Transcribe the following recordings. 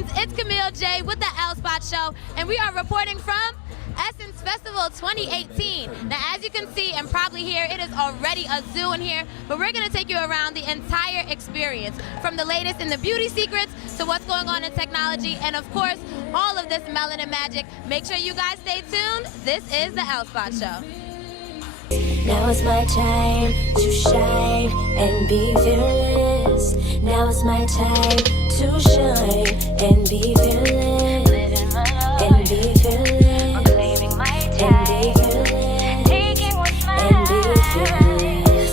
Queens, it's Camille J with the L Spot Show, and we are reporting from Essence Festival 2018. Now, as you can see and probably hear, it is already a zoo in here, but we're going to take you around the entire experience, from the latest in the beauty secrets to what's going on in technology, and of course, all of this melanin magic. Make sure you guys stay tuned. This is the L Spot Show. Now it's my time to shine and be fearless. Now it's my time to shine and be fearless. Living my life and be fearless. I'm claiming my time and be fearless. Taking what's mine and be fearless.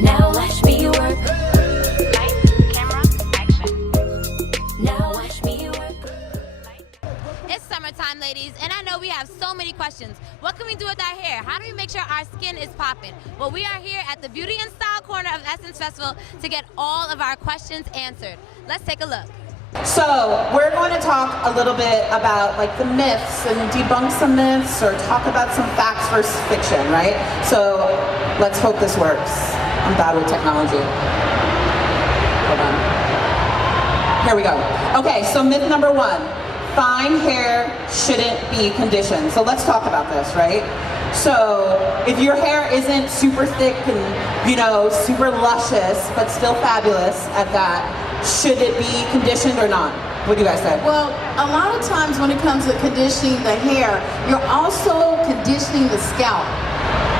Now watch me work. Light, camera, action. Now watch me work. It's summertime, ladies, and I know we have so many questions. What can we do with our hair? How do we make sure our skin is popping? Well, we are here at the Beauty and Style corner of Essence Festival to get all of our questions answered. Let's take a look. So we're going to talk a little bit about like the myths and debunk some myths, or talk about some facts versus fiction, right? So let's hope this works. I'm bad with technology. Hold on. Here we go. Okay, so myth number one. Fine hair shouldn't be conditioned. So let's talk about this, right? So if your hair isn't super thick and, you know, super luscious, but still fabulous at that, should it be conditioned or not? What do you guys say? Well, a lot of times when it comes to conditioning the hair, you're also conditioning the scalp.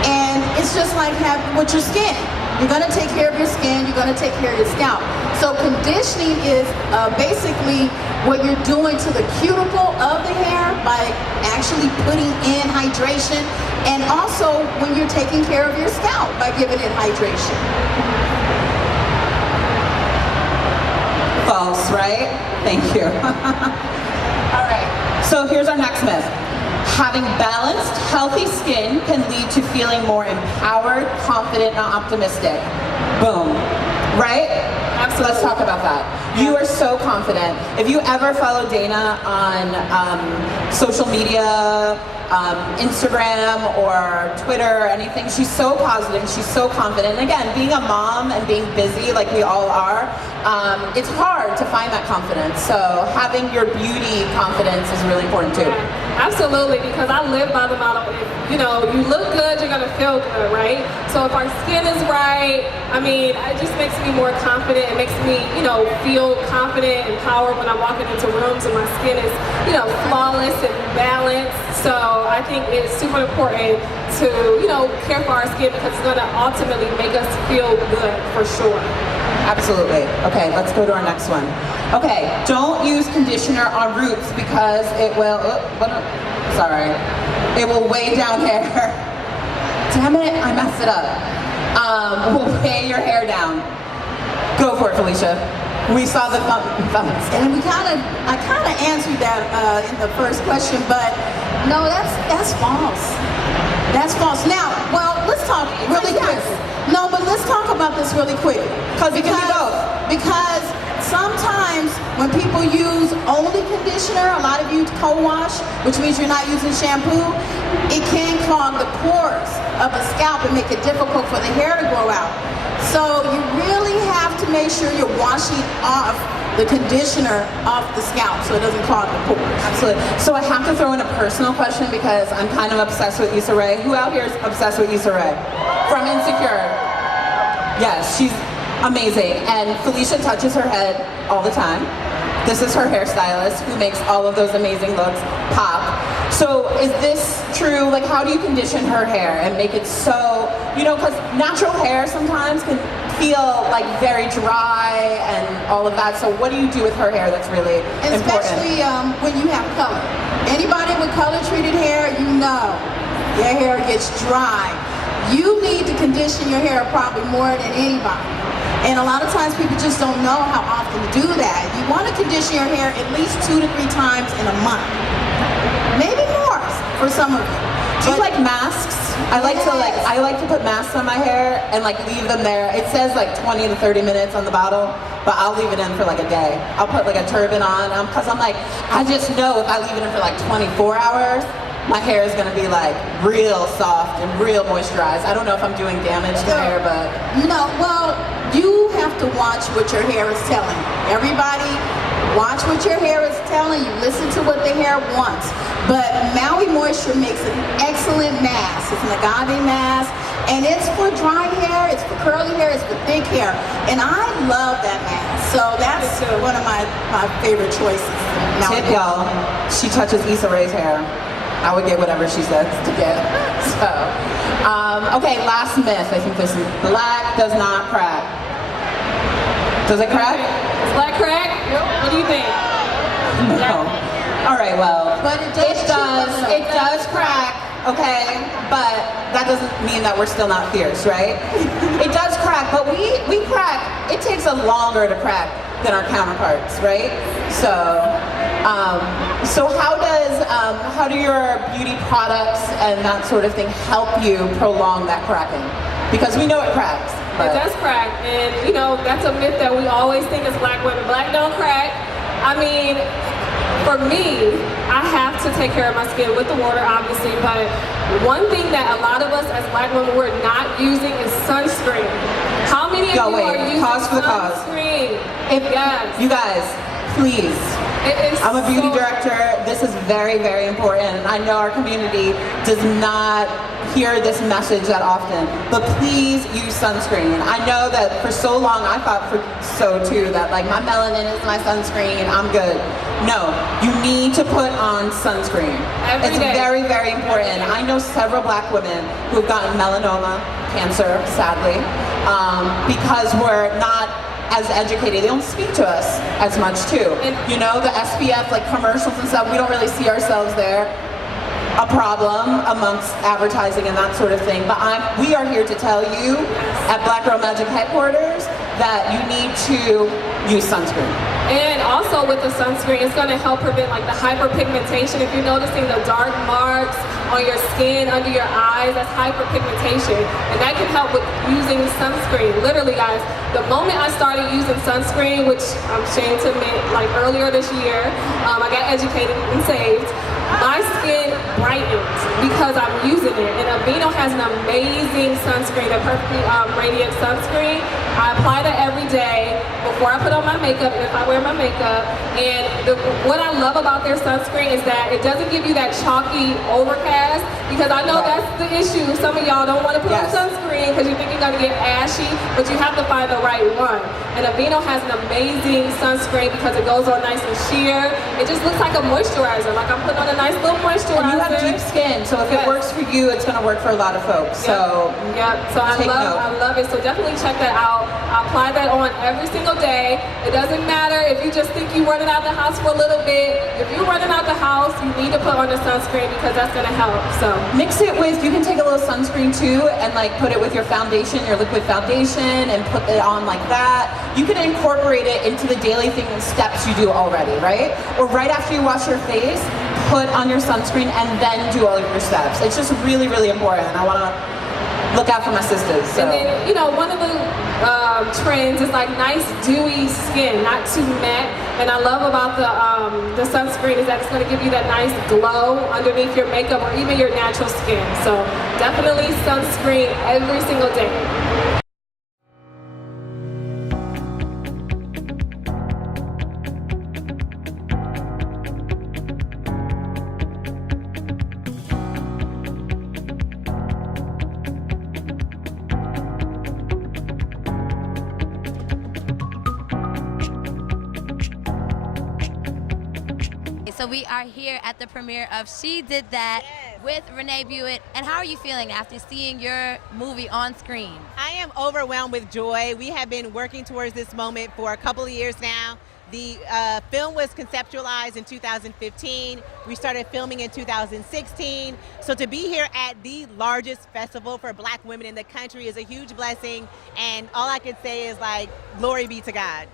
And it's just like with your skin. You're gonna take care of your skin, you're gonna take care of your scalp. So conditioning is basically what you're doing to the cuticle of the hair by actually putting in hydration, and also when you're taking care of your scalp by giving it hydration. False, right? Thank you. All right, so here's our next myth. Having balanced, healthy skin can lead to feeling more empowered, confident, and optimistic. Boom. Right? Absolutely. Let's talk about that. You are so confident. If you ever follow Dana on social media, Instagram or Twitter or anything, she's so positive, she's so confident. And again, being a mom and being busy like we all are, it's hard to find that confidence. So having your beauty confidence is really important too. Absolutely, because I live by the motto, if you look good, you're gonna feel good, right? So if our skin is right, I mean, it just makes me more confident. It makes me, feel confident, empowered when I'm walking into rooms and my skin is, flawless and balanced. So I think it's super important to, care for our skin, because it's gonna ultimately make us feel good for sure. Absolutely. Okay, let's go to our next one. Okay, don't use conditioner on roots because it will, it will weigh down hair. Damn it, I messed it up. Will weigh your hair down. Go for it, Felicia. We saw the thumbs. And I kind of answered that in the first question, but no, that's false. That's false. Now, well, let's talk really quick. No, but let's talk about this really quick. Because it can be both. Because sometimes when people use only conditioner, a lot of use co-wash, which means you're not using shampoo, it can clog the pores of the scalp and make it difficult for the hair to grow out. So you really have to make sure you're washing off the conditioner off the scalp so it doesn't clog the pores. Absolutely. So I have to throw in a personal question because I'm kind of obsessed with Issa Rae. Who out here is obsessed with Issa Rae? From Insecure. Yes, she's amazing. And Felicia touches her head all the time. This is her hairstylist who makes all of those amazing looks pop. So is this true? Like, how do you condition her hair and make it so, because natural hair sometimes can feel like very dry and all of that. So what do you do with her hair that's really important? Especially when you have color. Anybody with color treated hair, your hair gets dry. You need to condition your hair probably more than anybody. And a lot of times people just don't know how often to do that. You want to condition your hair at least 2 to 3 times in a month. Maybe more for some of you. Do you like masks? I like to put masks on my hair and leave them there. It says 20 to 30 minutes on the bottle, but I'll leave it in for a day. I'll put a turban on because I'm I just know if I leave it in for 24 hours, my hair is gonna be real soft and real moisturized. I don't know if I'm doing damage to hair, but no. Well, you have to watch what your hair is telling you. Everybody Watch what your hair is telling you. Listen to what the hair wants. But Maui Moisture makes an excellent mask. It's an agave mask, and it's for dry hair, it's for curly hair, it's for thick hair. And I love that mask. So that's one of my favorite choices. Tip, y'all, she touches Issa Rae's hair. I would get whatever she says to get. So, okay, last myth. I think this is black does not crack. Does it crack? Does black crack? What do you think? No. All right, well, But it does crack, okay? But that doesn't mean that we're still not fierce, right? It does crack, but we crack. It takes a longer to crack than our counterparts, right? So, so how do your beauty products and that sort of thing help you prolong that cracking? Because we know it cracks. It does crack, and you know, that's a myth that we always think as black women. Black don't crack. I mean, for me, I have to take care of my skin with the water, obviously, but one thing that a lot of us as black women, we're not using is sunscreen. How many of you are using sunscreen? Yes. You guys, please. I'm a beauty director. This is very, very important. I know our community does not hear this message that often, but please use sunscreen. I know that for so long I thought so too, that like my melanin is my sunscreen, I'm good. No, you need to put on sunscreen. It's very, very important. I know several black women who've gotten melanoma, cancer, sadly, because we're not as educated. They don't speak to us as much too. You know, the SPF like commercials and stuff, we don't really see ourselves there. A problem amongst advertising and that sort of thing. But we are here to tell you at Black Girl Magic headquarters that you need to use sunscreen. And also with the sunscreen, it's going to help prevent like the hyperpigmentation. If you're noticing the dark marks on your skin, under your eyes, that's hyperpigmentation. And that can help with using sunscreen. Literally, guys, the moment I started using sunscreen, which I'm ashamed to admit, like earlier this year, I got educated and saved. My skin brightens because I'm using it. And Aveeno has an amazing sunscreen, a perfectly radiant sunscreen. I apply that every day before I put on my makeup and if I wear my makeup. And what I love about their sunscreen is that it doesn't give you that chalky overcast, because I know that's the issue. Some of y'all don't want to put on sunscreen because you think you're going to get ashy, but you have to find the right one. And Aveeno has an amazing sunscreen because it goes on nice and sheer. It just looks like a moisturizer, like I'm putting on a nice little moisturizer. And you have deep skin, so if it works for you, it's going to work for a lot of folks. So so I love it. So definitely check that out. I apply that on every single day. It doesn't matter if you just think you're running out the house for a little bit. If you're running out the house, you need to put on the sunscreen because that's going to help. So mix it with, you can take a little sunscreen too and like put it with your foundation, your liquid foundation, and put it on like that. You can incorporate it into the daily thing and steps you do already, right? Or right after you wash your face, put on your sunscreen and then do all of your steps. It's just really, really important. I want to look out for my sisters. So. And then, you know, one of the trends is like nice dewy skin, not too matte. And I love about the sunscreen is that it's going to give you that nice glow underneath your makeup or even your natural skin. So definitely sunscreen every single day. So we are here at the premiere of She Did That with Renae Bluitt. And how are you feeling after seeing your movie on screen? I am overwhelmed with joy. We have been working towards this moment for a couple of years now. The film was conceptualized in 2015. We started filming in 2016. So to be here at the largest festival for Black women in the country is a huge blessing. And all I could say is like, glory be to God.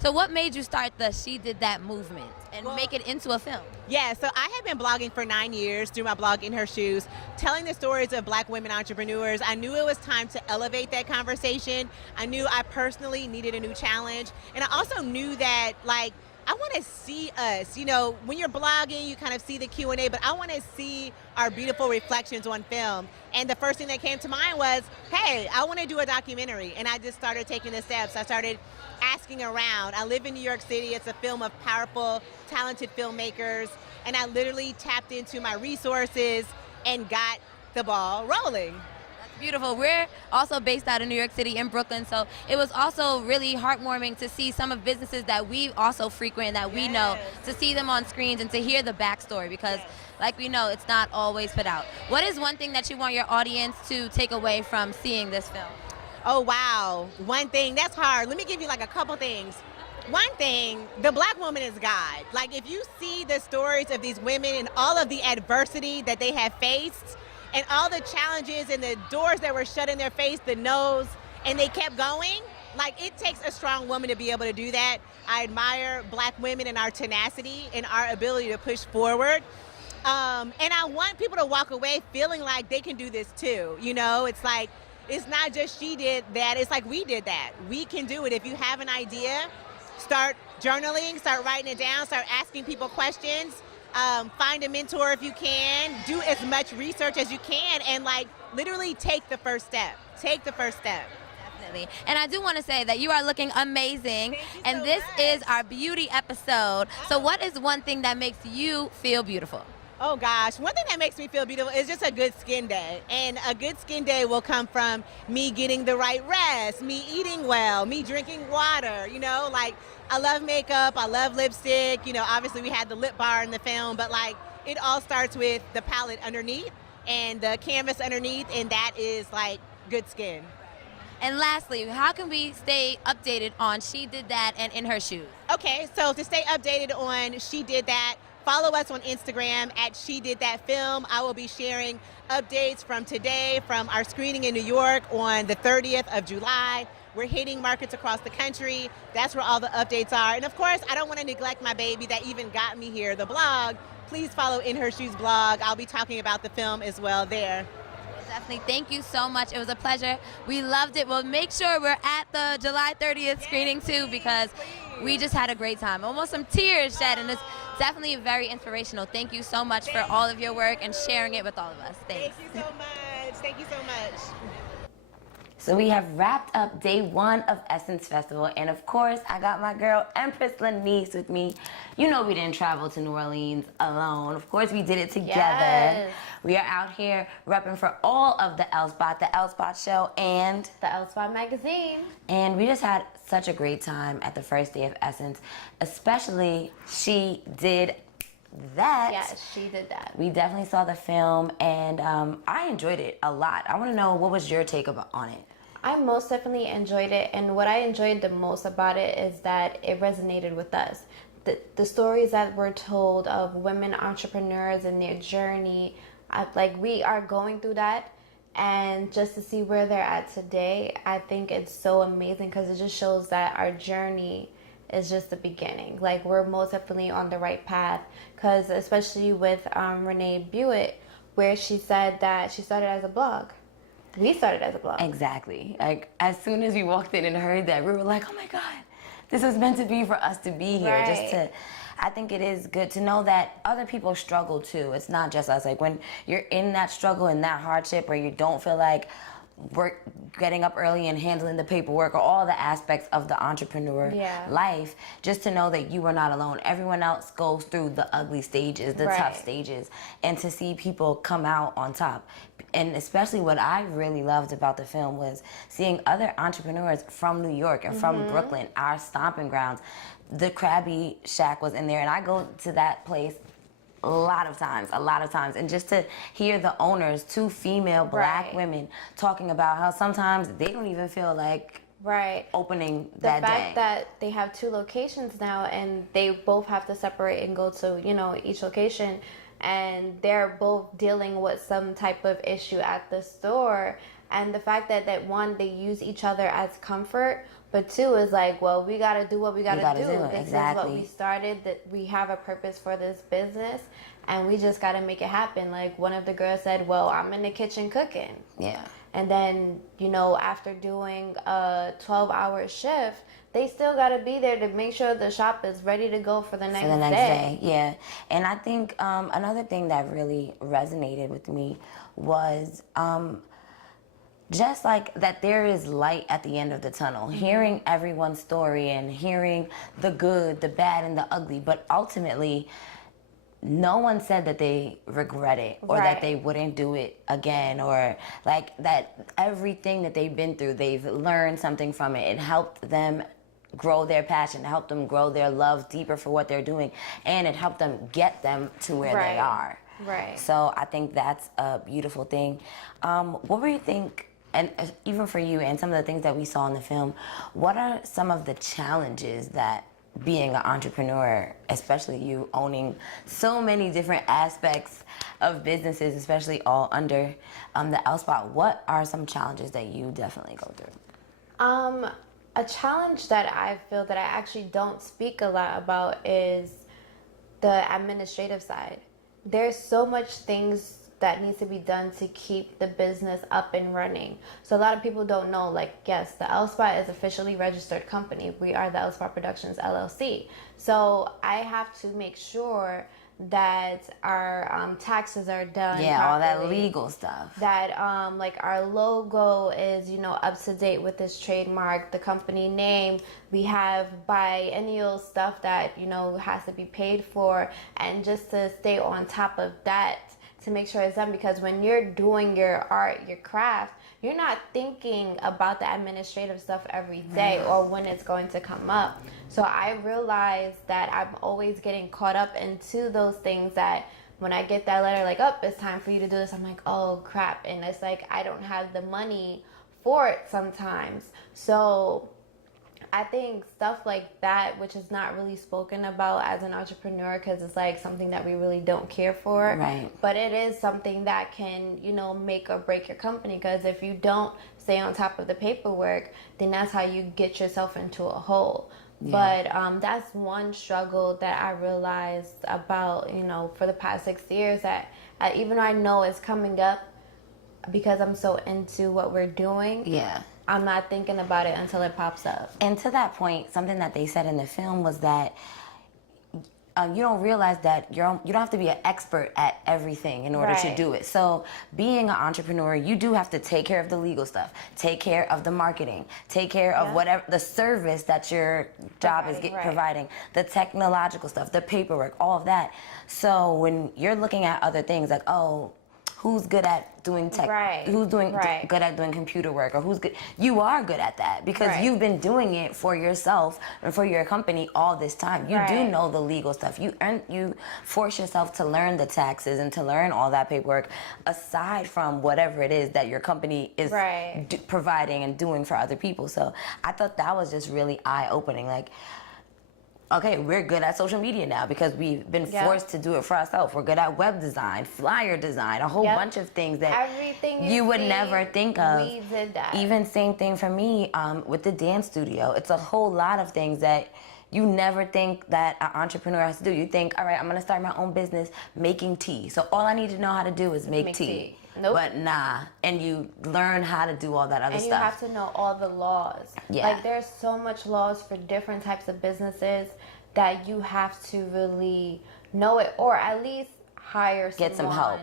So what made you start the She Did That movement and make it into a film? Yeah, so I have been blogging for 9 years through my blog In Her Shoes, telling the stories of Black women entrepreneurs. I knew it was time to elevate that conversation. I knew I personally needed a new challenge. And I also knew that, like, I want to see us. You know, when you're blogging, you kind of see the Q&A, but I want to see our beautiful reflections on film. And the first thing that came to mind was, hey, I want to do a documentary. And I just started taking the steps. I started asking around. I live in New York City. It's a film of powerful, talented filmmakers, and I literally tapped into my resources and got the ball rolling. Beautiful. We're also based out of New York City in Brooklyn, so it was also really heartwarming to see some of businesses that we also frequent, that we know, to see them on screens and to hear the backstory, because like we know, it's not always put out. What is one thing that you want your audience to take away from seeing this film? Oh, wow. One thing, that's hard. Let me give you like a couple things. One thing, the Black woman is God. Like, if you see the stories of these women and all of the adversity that they have faced, and all the challenges and the doors that were shut in their face, the no's, and they kept going, like, it takes a strong woman to be able to do that. I admire Black women and our tenacity and our ability to push forward. And I want people to walk away feeling like they can do this too. You know, it's like, it's not just she did that, it's like we did that. We can do it. If you have an idea, start journaling, start writing it down, start asking people questions. Find a mentor if you can, do as much research as you can, and like literally take the first step. Take the first step. Definitely. And I do want to say that you are looking amazing, and this is our beauty episode. So what is one thing that makes you feel beautiful? Oh gosh, one thing that makes me feel beautiful is just a good skin day. And a good skin day will come from me getting the right rest, me eating well, me drinking water, you know, like I love makeup, I love lipstick, you know, obviously we had the lip bar in the film, but like it all starts with the palette underneath and the canvas underneath, and that is like good skin. And lastly, how can we stay updated on She Did That and In Her Shoes? Okay, so to stay updated on She Did That, follow us on Instagram at She Did That Film. I will be sharing updates from today, from our screening in New York on the 30th of July. We're hitting markets across the country. That's where all the updates are. And of course, I don't want to neglect my baby that even got me here, the blog. Please follow In Her Shoes blog. I'll be talking about the film as well there. Definitely. Thank you so much. It was a pleasure. We loved it. We'll make sure we're at the July 30th screening too, because we just had a great time. Almost some tears shed, and it's definitely very inspirational. Thank you so much for all of your work and sharing it with all of us. Thanks. Thank you so much. Thank you so much. So we have wrapped up day one of Essence Festival, and of course I got my girl Empress Lanice with me. You know we didn't travel to New Orleans alone. Of course we did it together. Yes. We are out here repping for all of the L Spot show, and The L Spot magazine. And we just had such a great time at the first day of Essence, especially She Did That. Yes, She Did That. We definitely saw the film, and I enjoyed it a lot. I want to know, what was your take on it? I most definitely enjoyed it, and what I enjoyed the most about it is that it resonated with us. The stories that were told of women entrepreneurs and their journey, like we are going through that, and just to see where they're at today, I think it's so amazing because it just shows that our journey is just the beginning. Like, we're most definitely on the right path, because especially with Renae Bluitt, where she said that she started as a blog. We started as a blog. Exactly. Like, as soon as we walked in and heard that, we were like, oh my God, this was meant to be for us to be here. Right. I think it is good to know that other people struggle too. It's not just us. Like, when you're in that struggle and that hardship where you don't feel like work, getting up early and handling the paperwork or all the aspects of the entrepreneur life, just to know that you are not alone. Everyone else goes through the ugly stages, the tough stages, and to see people come out on top. And especially what I really loved about the film was seeing other entrepreneurs from New York and from Brooklyn, our stomping grounds. The Krabby Shack was in there, and I go to that place a lot of times, and just to hear the owners, two female black women, talking about how sometimes they don't even feel like opening that day. The fact that they have two locations now, and they both have to separate and go to, you know, each location, and they're both dealing with some type of issue at the store, and the fact that one, they use each other as comfort, but two is like, well, we got to do what we got to do. This is what we started, that we have a purpose for this business, and we just got to make it happen. Like, one of the girls said, well, I'm in the kitchen cooking. Yeah. And then, you know, after doing a 12-hour shift, they still got to be there to make sure the shop is ready to go for the next day. Yeah. And I think another thing that really resonated with me was just like that there is light at the end of the tunnel, hearing everyone's story and hearing the good, the bad, and the ugly, but ultimately no one said that they regret it or that they wouldn't do it again, or like that everything that they've been through, they've learned something from it. It helped them grow their passion, it helped them grow their love deeper for what they're doing, and it helped them get them to where they are. Right. So I think that's a beautiful thing. What were you think, and even for you and some of the things that we saw in the film, what are some of the challenges that being an entrepreneur, especially you owning so many different aspects of businesses, especially all under the L Spot, what are some challenges that you definitely go through? A challenge that I feel that I actually don't speak a lot about is the administrative side. There's so much things that needs to be done to keep the business up and running. So a lot of people don't know, like, yes, the L Spot is officially registered company. We are the L Spot Productions LLC. So I have to make sure that our taxes are done Yeah, properly, all that legal stuff. that like our logo is, you know, up to date with this trademark, the company name. We have biennial stuff that, you know, has to be paid for, and just to stay on top of that, to make sure it's done, because when you're doing your art, your craft, you're not thinking about the administrative stuff every day or when it's going to come up. So I realize that I'm always getting caught up into those things, that when I get that letter like, oh, it's time for you to do this, I'm like, oh crap. And it's like I don't have the money for it sometimes. So I think stuff like that, which is not really spoken about as an entrepreneur, because it's like something that we really don't care for. Right. But it is something that can, you know, make or break your company, because if you don't stay on top of the paperwork, then that's how you get yourself into a hole. Yeah. But that's one struggle that I realized about, you know, for the past 6 years, that even though I know it's coming up, because I'm so into what we're doing. Yeah. I'm not thinking about it until it pops up. And to that point, something that they said in the film was that you don't realize that you don't have to be an expert at everything in order to do it. So being an entrepreneur, you do have to take care of the legal stuff, take care of the marketing, take care of whatever the service that your job is providing, the technological stuff, the paperwork, all of that. So when you're looking at other things like, oh, who's good at doing tech, who's doing good at doing computer work, or who's good, you are good at that, because you've been doing it for yourself and for your company all this time. You do know the legal stuff. You force yourself to learn the taxes and to learn all that paperwork, aside from whatever it is that your company is providing and doing for other people. So I thought that was just really eye-opening. Like, okay, we're good at social media now because we've been forced to do it for ourselves. We're good at web design, flyer design, a whole bunch of things that you would never think of. We did that. Even same thing for me with the dance studio. It's a whole lot of things that you never think that an entrepreneur has to do. You think, all right, I'm gonna start my own business making tea. So all I need to know how to do is make tea. Nope. But nah, and you learn how to do all that other stuff. And you have to know all the laws. Yeah. Like, there's so much laws for different types of businesses that you have to really know it, or at least hire someone, get some help,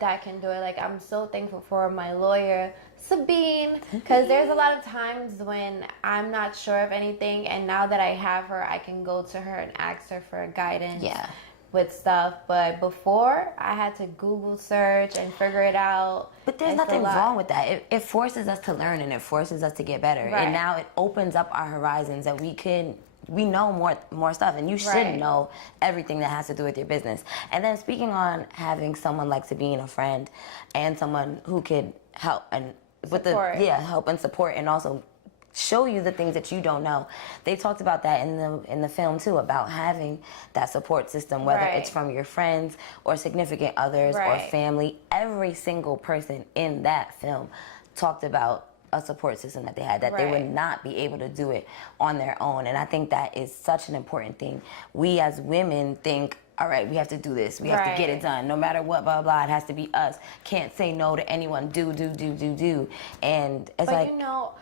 that can do it. Like, I'm so thankful for my lawyer, Sabine, because there's a lot of times when I'm not sure of anything, and now that I have her, I can go to her and ask her for guidance. With stuff, but before I had to Google search and figure it out. But there's nothing wrong with that. It forces us to learn, and it forces us to get better. And now it opens up our horizons that we know more stuff, and you should know everything that has to do with your business. And then speaking on having someone like Sabine, a friend, and someone who could help and with help and support, and also show you the things that you don't know. They talked about that in the film too, about having that support system, whether it's from your friends or significant others or family. Every single person in that film talked about a support system that they had, that they would not be able to do it on their own. And I think that is such an important thing. We as women think, all right, we have to do this. We have to get it done. No matter what, blah, blah, it has to be us. Can't say no to anyone. Do. And it's but you know,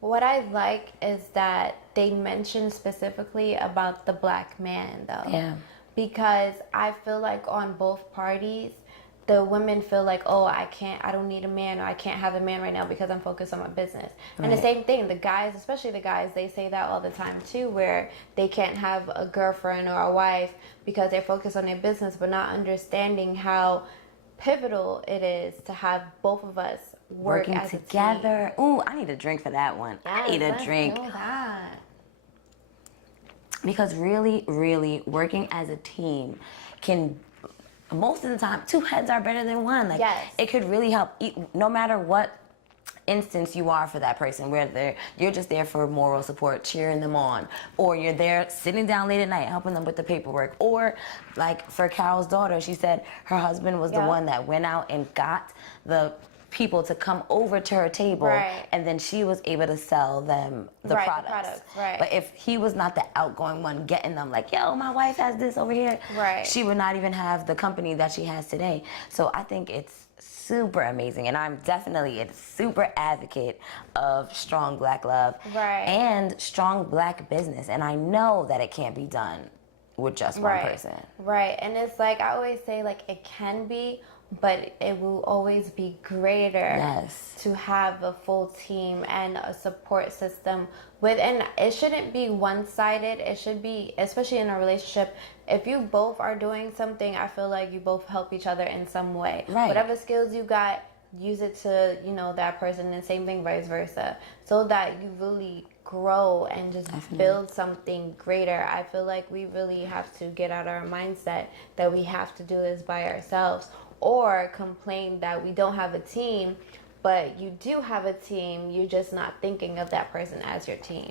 what I like is that they mention specifically about the black man, though. Yeah. Because I feel like on both parties, the women feel like, oh, I don't need a man, or I can't have a man right now because I'm focused on my business. And the same thing, the guys, especially the guys, they say that all the time too, where they can't have a girlfriend or a wife because they're focused on their business, but not understanding how pivotal it is to have both of us working as together. Ooh, I need a drink for that one. I need a drink. Do that. Because really, really working as a team can, most of the time, two heads are better than one. Like, it could really help, no matter what instance you are for that person, whether you're just there for moral support, cheering them on, or you're there sitting down late at night helping them with the paperwork, or like for Carol's daughter, she said her husband was the one that went out and got the people to come over to her table, and then she was able to sell them the products. But if he was not the outgoing one getting them, like, yo, my wife has this over here, she would not even have the company that she has today. So I think it's super amazing, and I'm definitely a super advocate of strong Black love and strong Black business, and I know that it can't be done with just one person. And it's like, I always say, like, it can be, but it will always be greater to have a full team and a support system and it shouldn't be one-sided. It should be, especially in a relationship, if you both are doing something, I feel like you both help each other in some way. Whatever skills you got, use it to, that person, and same thing vice versa, so that you really grow and just build something greater. I feel like we really have to get out our mindset that we have to do this by ourselves, or complain that we don't have a team, but you do have a team, you're just not thinking of that person as your team.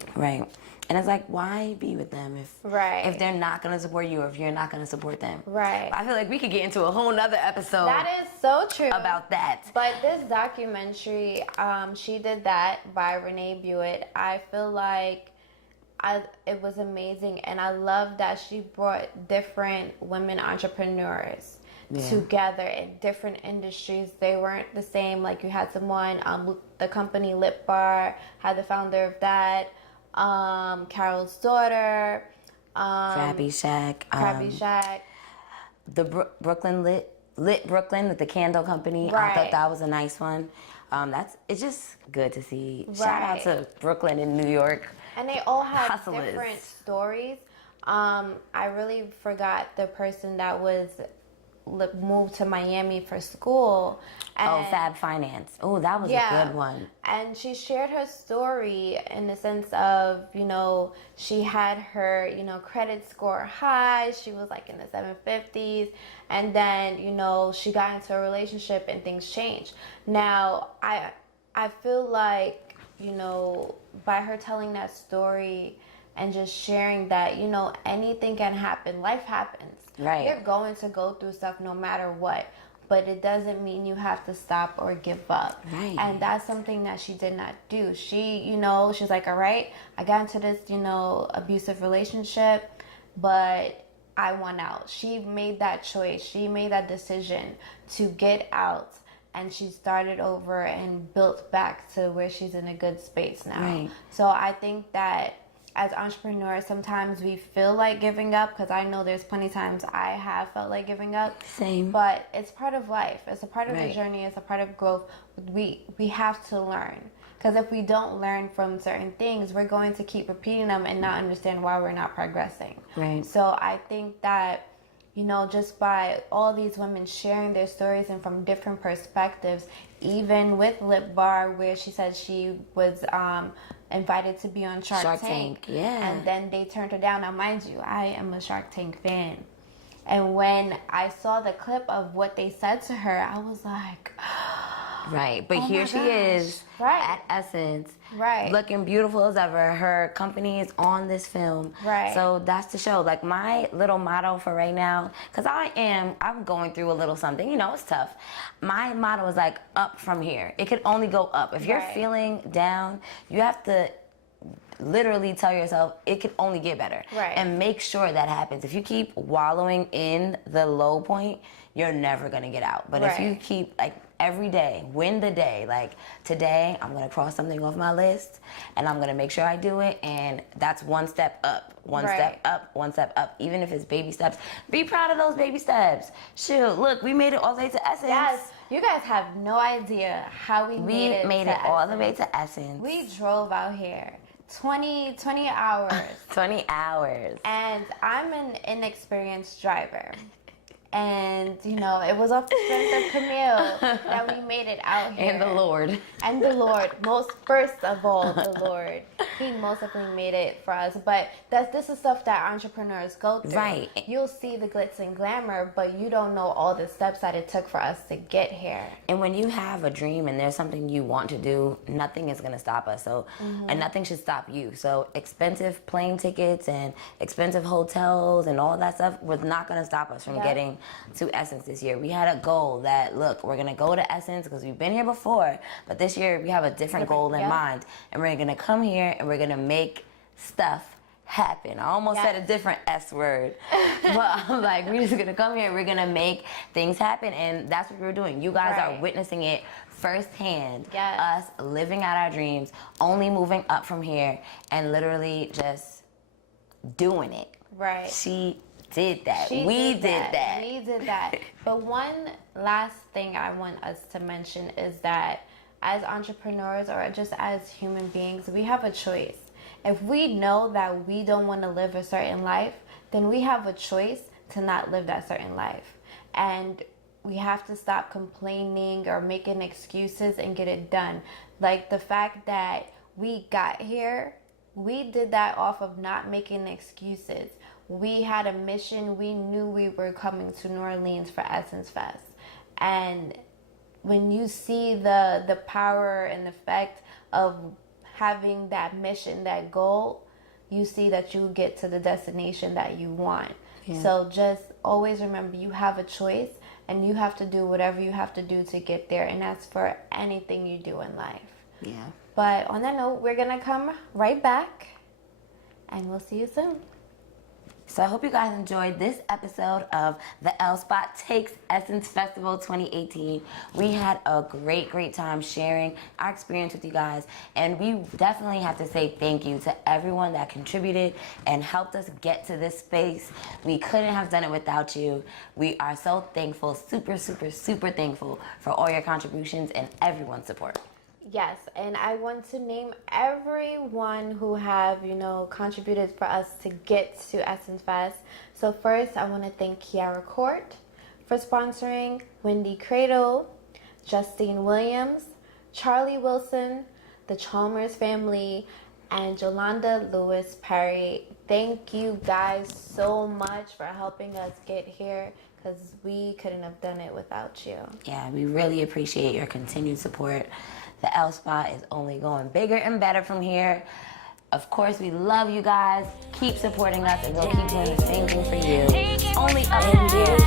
And it's like, why be with them if they're not going to support you, or if you're not going to support them? I feel like we could get into a whole nother episode. That is so true. About that. But this documentary, She Did That by Renae Bluitt, I feel like it was amazing, and I love that she brought different women entrepreneurs together in different industries. They weren't the same. Like, you had someone, the company Lip Bar had the founder of that, Carol's daughter, Krabby Shack, the Brooklyn Lit Brooklyn with the candle company. I thought that was a nice one. It's just good to see. Shout out to Brooklyn in New York. And they all had different stories. I really forgot the person that was moved to Miami for school. And Fab Finance. Oh, that was a good one. And she shared her story in the sense of, she had her, credit score high. She was like in the 750s. And then, she got into a relationship and things changed. Now, I feel like, by her telling that story and just sharing that, anything can happen. Life happens. You're going to go through stuff no matter what, but it doesn't mean you have to stop or give up. And that's something that she did not do. She, she's like, all right, I got into this, abusive relationship, but I want out. She made that choice. She made that decision to get out, and she started over and built back to where she's in a good space now. So I think that as entrepreneurs, sometimes we feel like giving up, because I know there's plenty of times I have felt like giving up. But it's part of life. It's a part of the journey. It's a part of growth. We have to learn, because if we don't learn from certain things, we're going to keep repeating them and not understand why we're not progressing. So I think that, just by all these women sharing their stories and from different perspectives, even with Lip Bar, where she said she was invited to be on Shark Tank. And then they turned her down. Now, mind you, I am a Shark Tank fan. And when I saw the clip of what they said to her, I was like, but here she is at Essence, looking beautiful as ever. Her company is on this film. So that's the show. Like, my little motto for right now, because I'm going through a little something, it's tough. My motto is like, up from here. It could only go up. If you're feeling down, you have to literally tell yourself it can only get better. And make sure that happens. If you keep wallowing in the low point, you're never gonna get out. But if you keep, like, every day, win the day. Like today, I'm gonna cross something off my list and I'm gonna make sure I do it, and that's one step up, one step up, one step up. Even if it's baby steps, be proud of those baby steps. Shoot, look, we made it all the way to Essence. Yes, you guys have no idea how we made it. We made it all the way to Essence. We drove out here 20 hours. 20 hours. And I'm an inexperienced driver. And, you know, it was off the strength of Camille that we made it out here. And the Lord. And the Lord. First of all, the Lord. He most definitely made it for us. But this is stuff that entrepreneurs go through. Right. You'll see the glitz and glamour, but you don't know all the steps that it took for us to get here. And when you have a dream and there's something you want to do, nothing is going to stop us. So, and nothing should stop you. So expensive plane tickets and expensive hotels and all that stuff was not going to stop us from getting to Essence this year. We had a goal that, look, we're going to go to Essence because we've been here before, but this year we have a different goal in mind. And we're going to come here and we're going to make stuff happen. I almost said a different S word, but I'm like, we're just going to come here, we're going to make things happen, and that's what we're doing. You guys are witnessing it firsthand, us living out our dreams, only moving up from here, and literally just doing it. Right. She did that. We did that. We did that. But one last thing I want us to mention is that as entrepreneurs or just as human beings, we have a choice. If we know that we don't want to live a certain life, then we have a choice to not live that certain life. And we have to stop complaining or making excuses and get it done. Like the fact that we got here, we did that off of not making excuses. We had a mission. We knew we were coming to New Orleans for Essence Fest. And when you see the power and effect of having that mission, that goal, you see that you get to the destination that you want. So just always remember, you have a choice and you have to do whatever you have to do to get there. And that's for anything you do in life. Yeah. But on that note, we're going to come right back and we'll see you soon. So I hope you guys enjoyed this episode of the L Spot Takes Essence Festival 2018. We had a great time sharing our experience with you guys, and we definitely have to say thank you to everyone that contributed and helped us get to this space. We couldn't have done it without you. We are so thankful, super thankful for all your contributions and everyone's support. Yes, and I want to name everyone who have, contributed for us to get to Essence Fest. So first, I want to thank Kiara Court for sponsoring, Wendy Cradle, Justine Williams, Charlie Wilson, the Chalmers family, and Jolanda Lewis Perry. Thank you guys so much for helping us get here, because we couldn't have done it without you. Yeah, we really appreciate your continued support. The L Spot is only going bigger and better from here. Of course, we love you guys. Keep supporting us, and we'll keep doing the same thing for you. Only up from here.